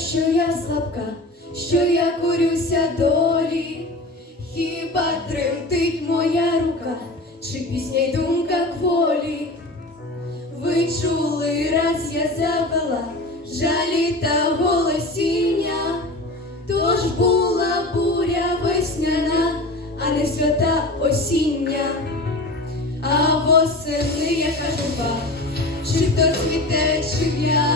що я слабка, що я курюся долі, хіба тремтить моя рука, чи пісня й думка кволі? Ви чули, раз я завела жалі та голосіння, тож була буря весняна, а не свята осіння. А восени яка журба, чи то цвіте, чи в'яне,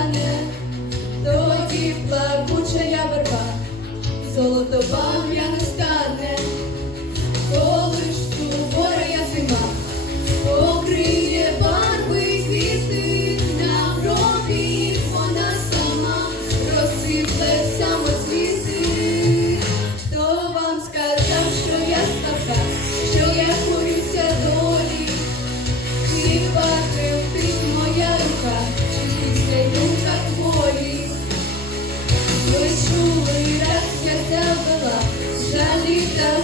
золото не жалі та